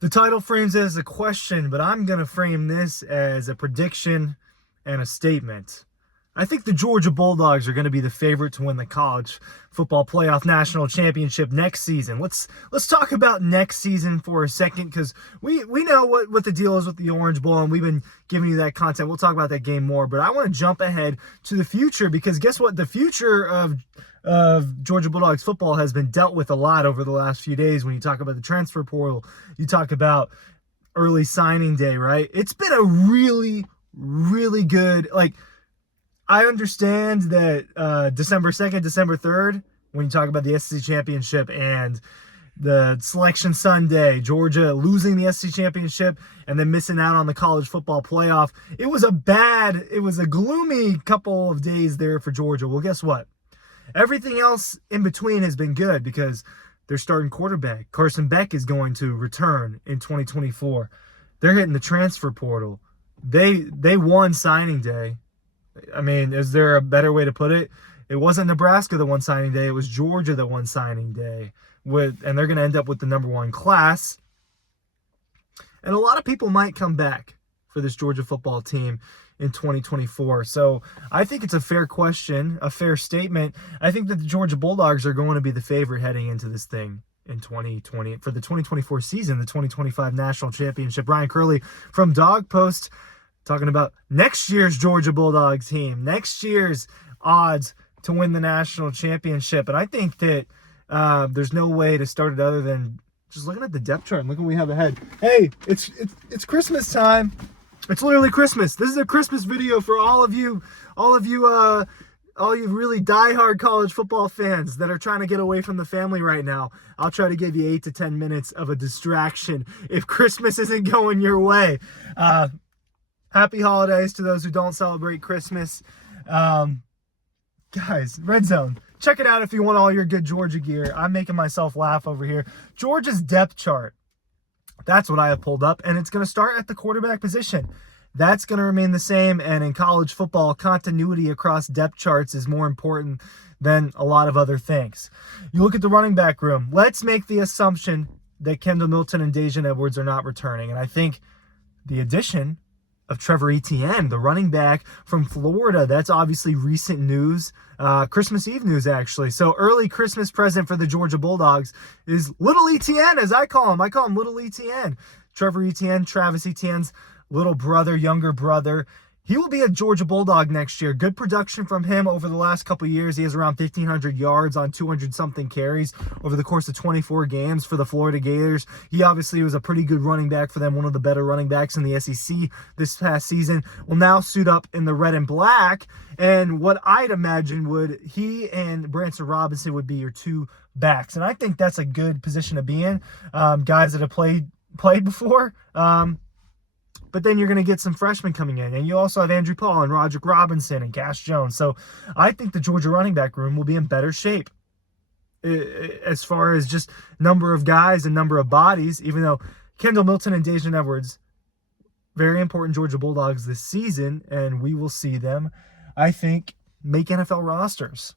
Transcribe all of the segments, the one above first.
The title frames it as a question, but I'm going to frame this as a prediction and a statement. I think the Georgia Bulldogs are going to be the favorite to win the college football playoff national championship next season. Let's talk about next season for a second, because we know what the deal is with the Orange Bowl, and we've been giving you that content. We'll talk about that game more, but I want to jump ahead to the future, because guess what? The future of Georgia Bulldogs football has been dealt with a lot over the last few days. When you talk about the transfer portal, you talk about early signing day, right? It's been a really, really good, I understand that December 2nd, December 3rd, when you talk about the SEC championship and the selection Sunday, Georgia losing the SEC championship and then missing out on the college football playoff, it was a gloomy couple of days there for Georgia. Well, guess what? Everything else in between has been good, because their starting quarterback, Carson Beck, is going to return in 2024. They're hitting the transfer portal. They won signing day. I mean, is there a better way to put it? It wasn't Nebraska that won signing day. It was Georgia that won signing day. And they're going to end up with the number one class. And a lot of people might come back for this Georgia football team in 2024. So I think it's a fair question, a fair statement. I think that the Georgia Bulldogs are going to be the favorite heading into this thing in 2020 for the 2024 season, the 2025 national championship. Ryan Curley from Dawg Post talking about next year's Georgia Bulldogs team, next year's odds to win the national championship. And I think that there's no way to start it other than just looking at the depth chart and look what we have ahead. Hey, it's Christmas time. It's literally Christmas. This is a Christmas video for all of you really diehard college football fans that are trying to get away from the family right now. I'll try to give you 8 to 10 minutes of a distraction if Christmas isn't going your way. Happy holidays to those who don't celebrate Christmas. Guys, Red Zone. Check it out if you want all your good Georgia gear. I'm making myself laugh over here. Georgia's depth chart. That's what I have pulled up, and it's going to start at the quarterback position. That's going to remain the same, and in college football, continuity across depth charts is more important than a lot of other things. You look at the running back room. Let's make the assumption that Kendall Milton and Dejan Edwards are not returning, and I think the addition of Trevor Etienne, the running back from Florida. That's obviously recent news, Christmas Eve news, actually. So early Christmas present for the Georgia Bulldogs is Little Etienne, as I call him. I call him Little Etienne. Trevor Etienne, Travis Etienne's little brother, younger brother. He will be a Georgia Bulldog next year. Good production from him over the last couple of years. He has around 1,500 yards on 200-something carries over the course of 24 games for the Florida Gators. He obviously was a pretty good running back for them, one of the better running backs in the SEC this past season. Will now suit up in the red and black. And what I'd imagine he and Branson Robinson would be your two backs. And I think that's a good position to be in. Guys that have played before. But then you're going to get some freshmen coming in. And you also have Andrew Paul and Roderick Robinson and Cash Jones. So I think the Georgia running back room will be in better shape as far as just number of guys and number of bodies, even though Kendall Milton and Dejan Edwards, very important Georgia Bulldogs this season, and we will see them, I think, make NFL rosters.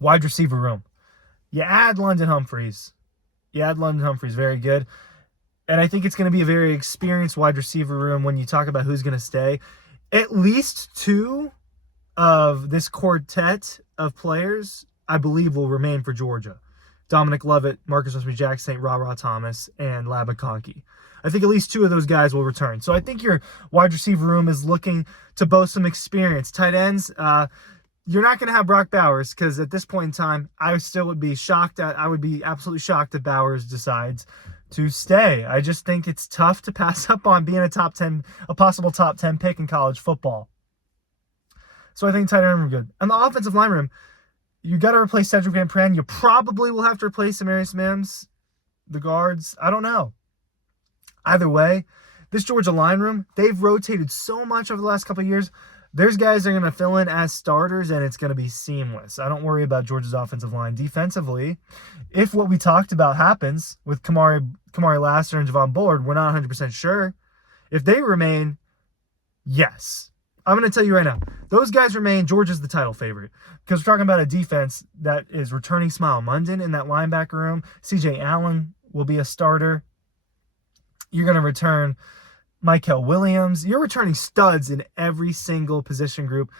Wide receiver room. You add London Humphreys. Very good. And I think it's going to be a very experienced wide receiver room when you talk about who's going to stay. At least two of this quartet of players, I believe, will remain for Georgia. Dominic Lovett, Marcus Westby-Jackson, St. Ra Thomas, and Lab McConkey. I think at least two of those guys will return. So I think your wide receiver room is looking to boast some experience. Tight ends, you're not going to have Brock Bowers, because at this point in time, I would be absolutely shocked if Bowers decides to stay. I just think it's tough to pass up on being a possible top 10 pick in college football. So I think tight end room are good. And the offensive line room, you got to replace Cedric Van Pran. You probably will have to replace Amarius Mims, the guards. I don't know. Either way, this Georgia line room, they've rotated so much over the last couple of years. There's guys that are going to fill in as starters, and it's going to be seamless. I don't worry about Georgia's offensive line. Defensively, if what we talked about happens with Kamari Lassiter and Javon Bullard, we're not 100% sure. If they remain, yes. I'm going to tell you right now, those guys remain. Georgia's the title favorite, because we're talking about a defense that is returning Smile Munden in that linebacker room. C.J. Allen will be a starter. You're going to return Michael Williams. You're returning studs in every single position group.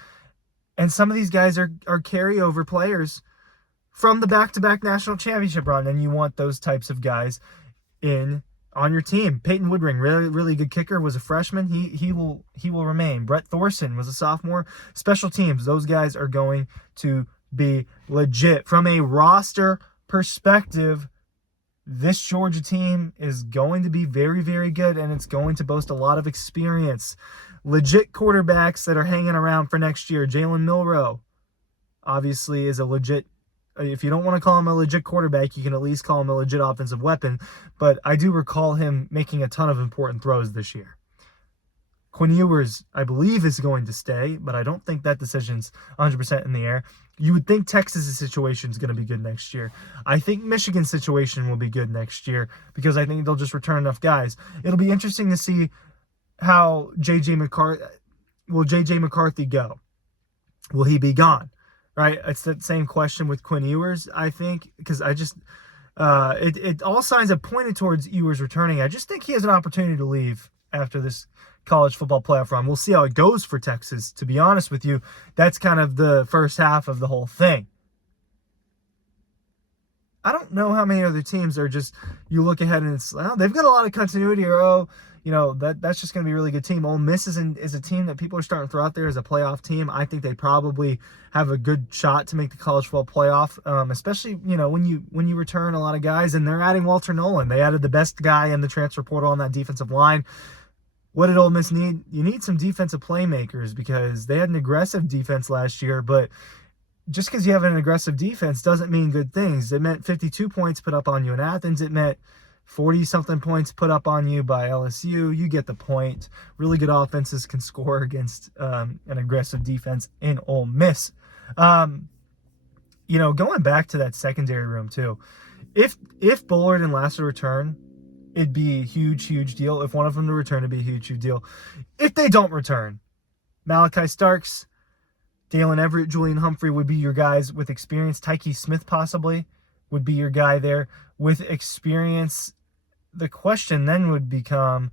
And some of these guys are carryover players from the back-to-back national championship run, and you want those types of guys on your team. Peyton Woodring, really good kicker, was a freshman. He will remain. Brett Thorson was a sophomore. Special teams, those guys are going to be legit. From a roster perspective, this Georgia team is going to be very, very good, and it's going to boast a lot of experience. Legit quarterbacks that are hanging around for next year. Jalen Milroe, obviously, is a legit, if you don't want to call him a legit quarterback, you can at least call him a legit offensive weapon. But I do recall him making a ton of important throws this year. Quinn Ewers, I believe, is going to stay, but I don't think that decision's 100% in the air. You would think Texas' situation is going to be good next year. I think Michigan's situation will be good next year because I think they'll just return enough guys. It'll be interesting to see how J.J. McCarthy go. Will he be gone? Right? It's that same question with Quinn Ewers, I think, because it all signs have pointed towards Ewers returning. I just think he has an opportunity to leave after this college football playoff run. We'll see how it goes for Texas. To be honest with you, that's kind of the first half of the whole thing. I don't know how many other teams are just, you look ahead and it's, well, they've got a lot of continuity, or, that's just going to be a really good team. Ole Miss is a team that people are starting to throw out there as a playoff team. I think they probably have a good shot to make the college football playoff, especially, when you return a lot of guys, and they're adding Walter Nolan. They added the best guy in the transfer portal on that defensive line. What did Ole Miss need? You need some defensive playmakers because they had an aggressive defense last year, but just because you have an aggressive defense doesn't mean good things. It meant 52 points put up on you in Athens. It meant 40-something points put up on you by LSU. You get the point. Really good offenses can score against an aggressive defense in Ole Miss. Going back to that secondary room too, if Bullard and Lassiter return, it'd be a huge, huge deal. If one of them to return, it'd be a huge, huge deal. If they don't return, Malachi Starks, Dalen Everett, Julian Humphrey would be your guys with experience. Tyke Smith possibly would be your guy there with experience. The question then would become,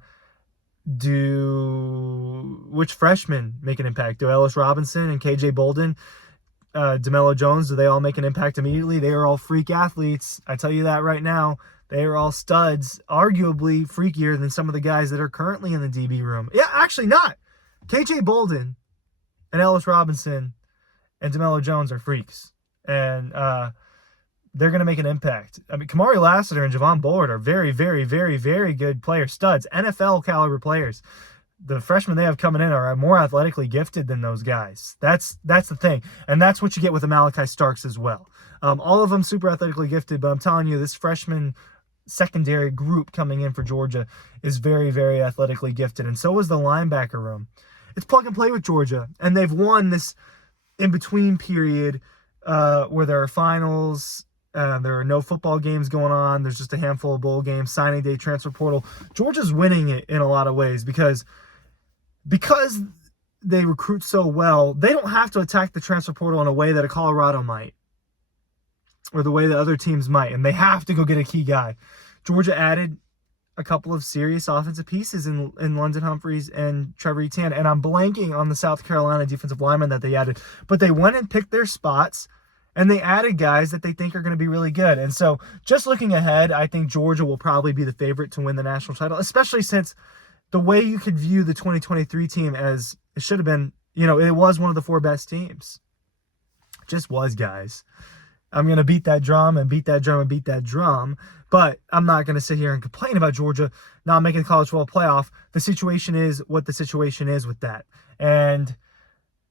which freshmen make an impact? Do Ellis Robinson and KJ Bolden, DeMello Jones, do they all make an impact immediately? They are all freak athletes. I tell you that right now. They are all studs, arguably freakier than some of the guys that are currently in the DB room. Yeah, actually not. KJ Bolden and Ellis Robinson and DeMello Jones are freaks. And they're going to make an impact. I mean, Kamari Lassiter and Javon Bullard are very, very, very, very good players, studs, NFL caliber players. The freshmen they have coming in are more athletically gifted than those guys. That's the thing. And that's what you get with the Malachi Starks as well. All of them super athletically gifted, but I'm telling you, this freshman secondary group coming in for Georgia is very, very athletically gifted. And so is the linebacker room. It's plug and play with Georgia. And they've won this in-between period where there are finals, there are no football games going on. There's just a handful of bowl games, signing day, transfer portal. Georgia's winning it in a lot of ways because they recruit so well, they don't have to attack the transfer portal in a way that a Colorado might or the way that other teams might, and they have to go get a key guy. Georgia added a couple of serious offensive pieces in London Humphreys and Trevor Etienne, and I'm blanking on the South Carolina defensive lineman that they added, but they went and picked their spots, and they added guys that they think are going to be really good. And so just looking ahead, I think Georgia will probably be the favorite to win the national title, especially since the way you could view the 2023 team as it should have been, it was one of the 4 best teams. It just was, guys. I'm going to beat that drum and beat that drum and beat that drum, but I'm not going to sit here and complain about Georgia not making the college football playoff. The situation is what the situation is with that. And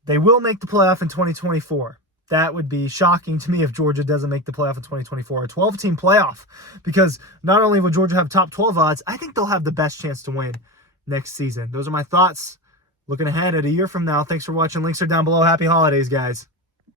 they will make the playoff in 2024. That would be shocking to me if Georgia doesn't make the playoff in 2024. A 12-team playoff, because not only will Georgia have top 12 odds, I think they'll have the best chance to win next season. Those are my thoughts looking ahead at a year from now. Thanks for watching. Links are down below. Happy holidays, guys.